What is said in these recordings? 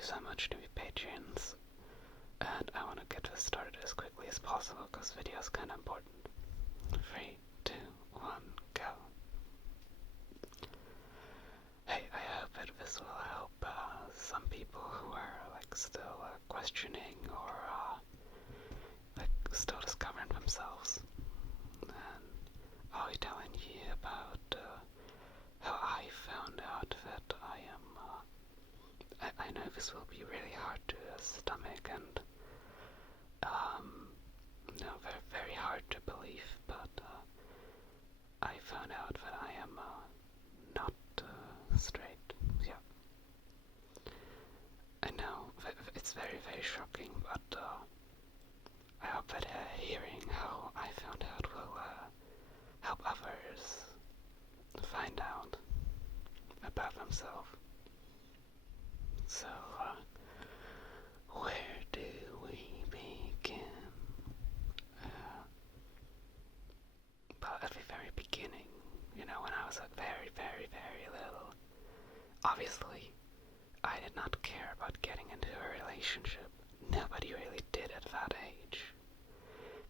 you so much to be patrons, and I want to get this started as quickly as possible because video is kind of important. 3, 2, 1, go. Hey, I hope that this will help some people who are still questioning or still discovering themselves. And I'll be telling you about how I found out that I am. I know this will be really hard to stomach and very, very hard to believe, but I found out that I am not straight. Yeah. I know it's very, very shocking, but I hope that hearing how I found out will help others find out about themselves. So, where do we begin? But at the very beginning, when I was very, very, very little, obviously, I did not care about getting into a relationship. Nobody really did at that age.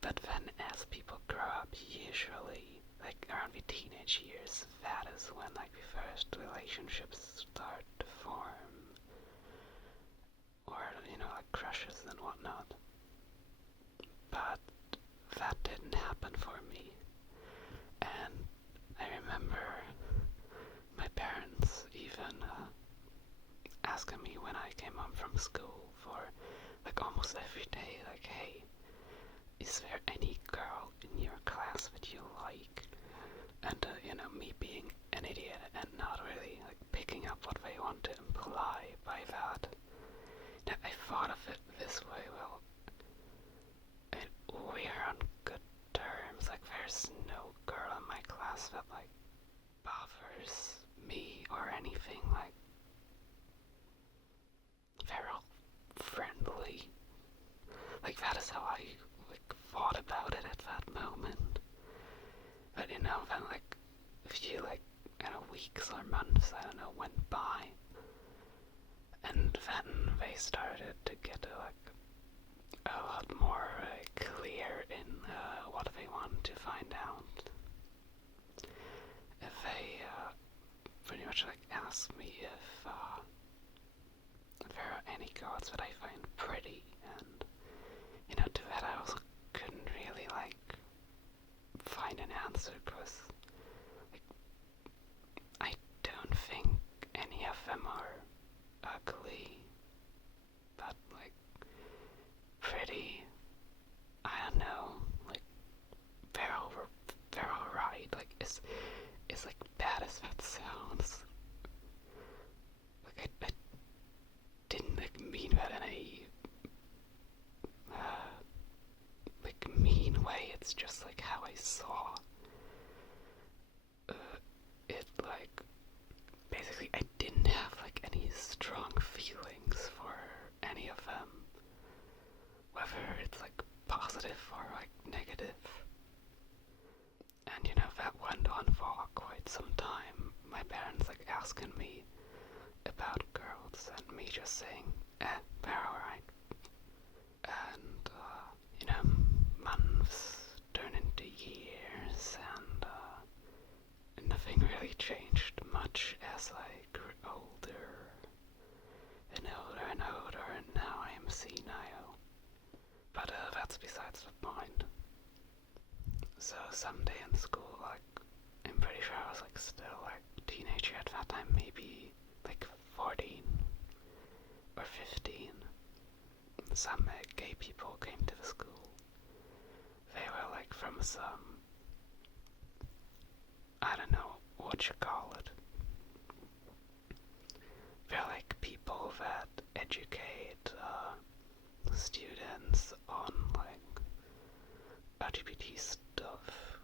But then as people grow up, usually, around the teenage years, that is when the first relationships start to form. Or, crushes and whatnot. But that didn't happen for me. And I remember my parents even asking me when I came home from school for almost every day, hey, is there any girl in your class that you like? And me being an idiot and not really picking up what they want to imply by that. Now, I thought of it this way, well, we're on good terms, there's no girl in my class that bothers me or anything, they're all friendly. That is how I thought about it at that moment. But then a few weeks or months, I don't know, went by, and then they started to get a lot more clear in what they want to find out. They pretty much asked me if there are any girls that I find pretty, and to that I also couldn't really find an answer, because I don't think any of them are ugly, but pretty, I don't know, they're alright, it's bad as that sounds. I didn't mean that in a mean way, it's just how I saw it, basically I didn't have any strong feelings for any of them, whether it's positive or negative. And that went on for quite some time, my parents asking me about girls and me just saying, they're alright. And months turn into years, and nothing really changed much as I grew older and older and older, and now I am senile. But that's besides the point. So someday in school, I'm pretty sure I was still a teenager at that time, maybe 14 or 15. Some gay people came to the school. They were from some, I don't know what you call it. They're people that educate students on LGBT stuff.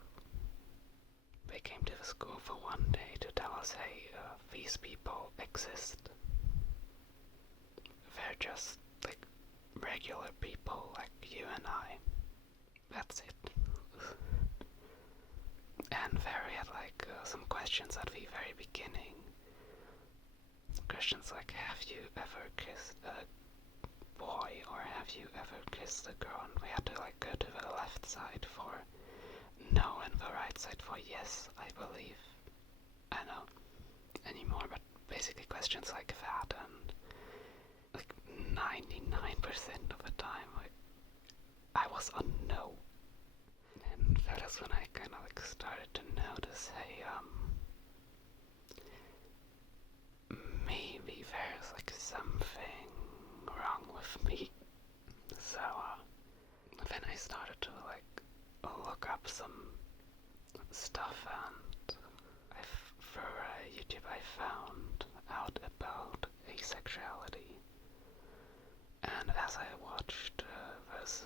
They came to the school for one day to tell us, hey, these people exist. They're just regular people like you and I. That's it. And there we had some questions at the very beginning. questions like, have you ever kissed a boy, or have you ever kissed a girl? And we had to like go to the left side for no and the right side for yes, I believe. I don't know anymore, but basically questions like that, and like 99% of the time I was on no. And that is when I kind of like started to notice, hey, maybe there's like something wrong with me. So then I started to like look up some stuff, and for YouTube I found out about asexuality. And as I watched those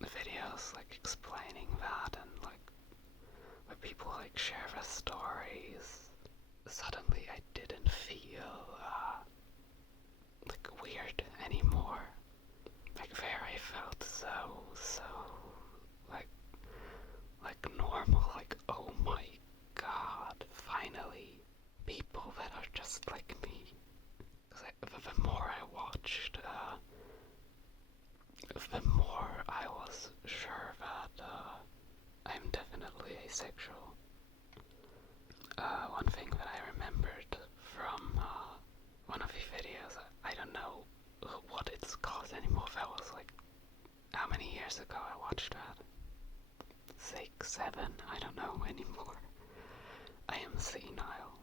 videos like explaining that, and like where people like share their stories, suddenly I didn't feel like weird anymore. Like there I felt so like normal, like oh my god, finally people that are just like me. The more I watched, the more I was sure that I'm definitely asexual. One thing that I remembered from one of the videos, I don't know what it's called anymore. That was like, how many years ago I watched that? 6, 7, I don't know anymore. I am senile.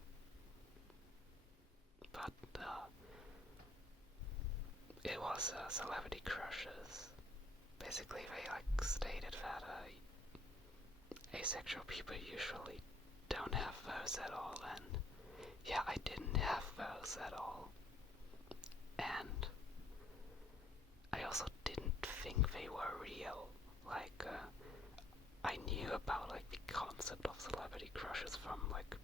But it was celebrity crushes. Basically, they like stated that asexual people usually don't have those at all, and yeah, I didn't have those at all. And I also didn't think they were real. Like, I knew about like the concept of celebrity crushes from like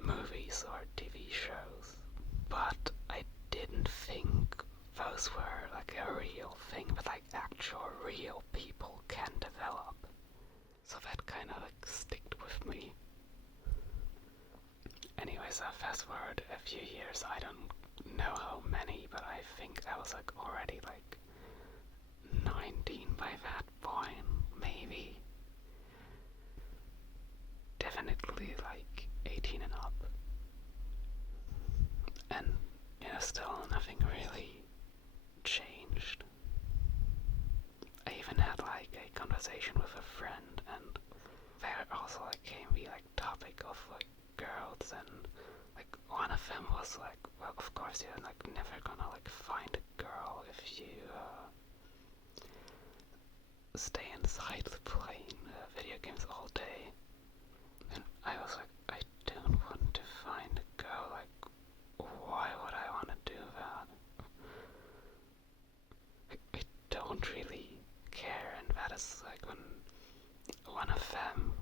movies or TV shows, but I didn't think those were like a real thing that like actual real people can develop. So that kind of like sticked with me. Anyways, fast forward a few years, I don't know how many, but I think I was like already like 19 by that point, maybe. Definitely like 18 and up. And, you know, still nothing really changed. I even had like a conversation with a friend, and there also like came the like topic of like girls, and like one of them was like, well, of course you're like never gonna like find a girl if you stay inside playing video games all day. And I was like, I don't want to find a girl, like why would I want to do that? I don't really care, and that is like when one of them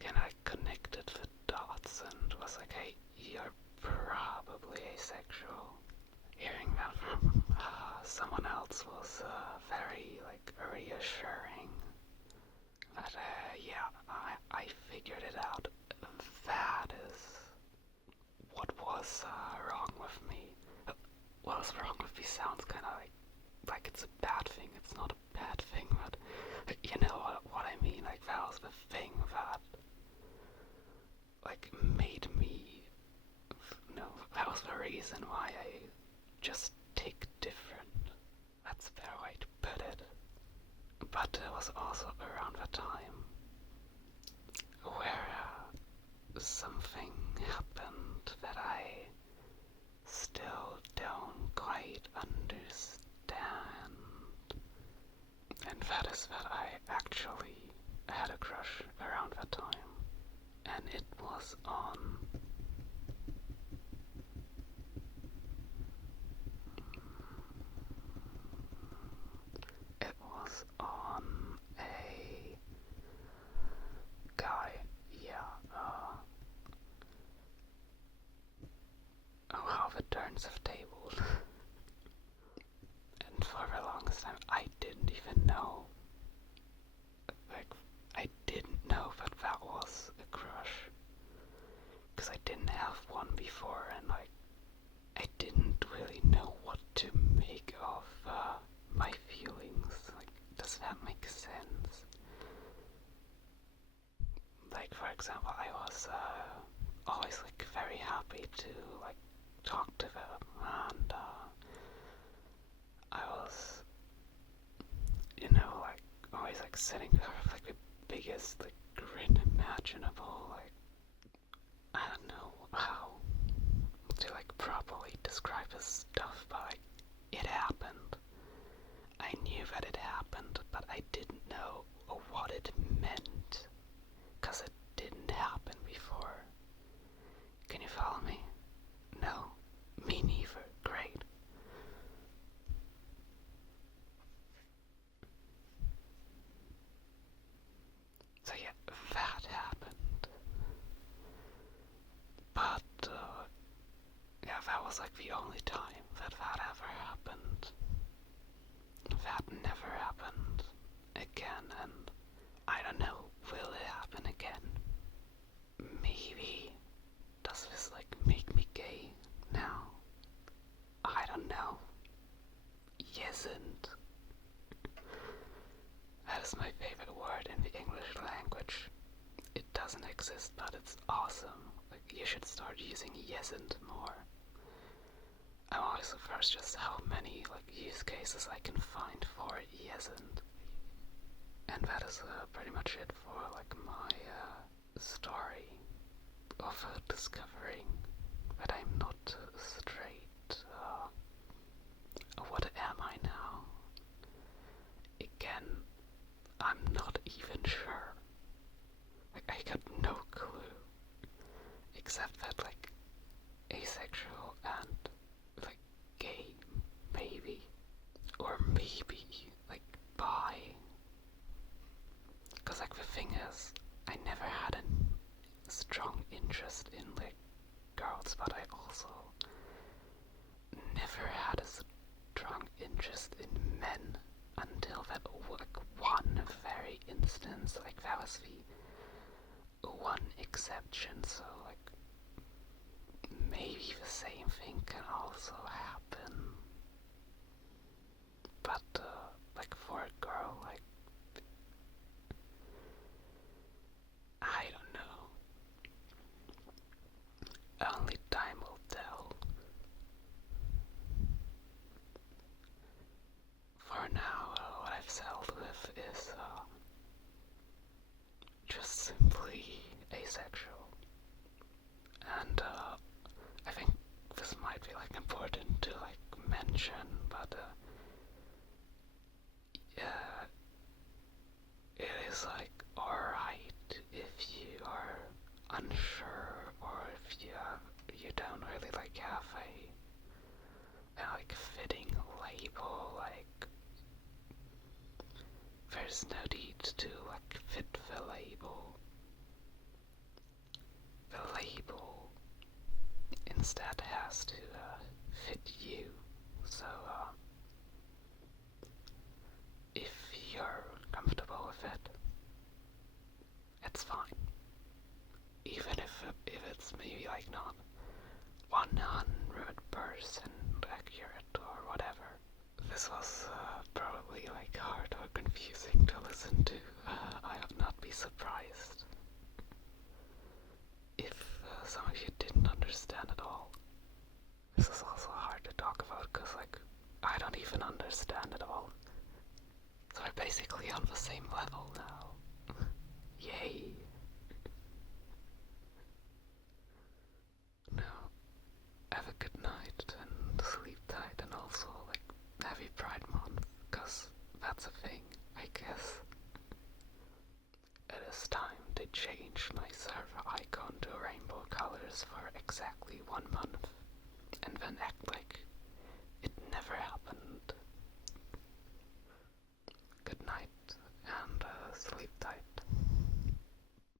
kind of like connected the dots and was like, hey, you're probably asexual. Hearing that from someone else was very like reassuring. But yeah, I figured it out. That is what was wrong with me. What was wrong with me sounds kind of like it's a bad thing. It's not a bad thing, but you know what I mean. Like that was the thing that like made me. No, that was the reason why I just tick different. That's the better way to put it. But it was also around the time where something happened that I still don't quite understand. And that is that I actually had a crush around that time. And it was on a guy. Yeah, how the turns have tabled. And for the longest time I didn't even know. Like, I didn't know that that was a crush. Because I didn't have one before, and example, I was always like very happy to like talk to them, and I was, like always like sitting there with like the biggest like grin imaginable. Like I don't know how to like properly describe this stuff, but like it happened. I knew that it happened, but I didn't know what it meant, cause it didn't happen before. Can you follow me? No, me neither. Great. So yeah, that happened. But yeah, that was like the only time that ever happened. That never happened again, and I don't know, will it happen again? Maybe. Does this like make me gay now? I don't know. Yesn't. That is my favorite word in the English language. It doesn't exist, but it's awesome. Like, you should start using yesn't more. I'm always surprised just how many like use cases I can find for yesn't. And that is pretty much it for like my story of discovering that I'm not straight. What am I now? Again, I'm not even sure. Like, I got no clue. Except that, like, asexual and, like, gay, maybe. Or maybe, like, bi. Cause, like, the thing is, I never had a strong interest in, like, girls, but I also never had a strong interest in men until that like one very instance. Like that was the one exception. So like maybe the same thing can also happen. But like for a girl, like I don't know. Only time will tell. For now, what I've settled with is just simply asexual. And I think this might be like important to like mention, but yeah, it is like alright if you are unsure or if you don't really like have a like fitting label. Like there's no need to like fit the label. The label instead has to fit you. So if you're comfortable with it, it's fine. Even if it's maybe like not 100% accurate or whatever. This was probably like hard or confusing to listen to. I would not be surprised if some of you didn't understand at all. This is also hard to talk about because like I don't even understand it all. So we're basically on the same level now. Yay. Now, have a good night and sleep tight, and also like happy Pride Month, cause that's a thing, I guess. It is time to change my server icon to rainbow colors for exactly 1 month.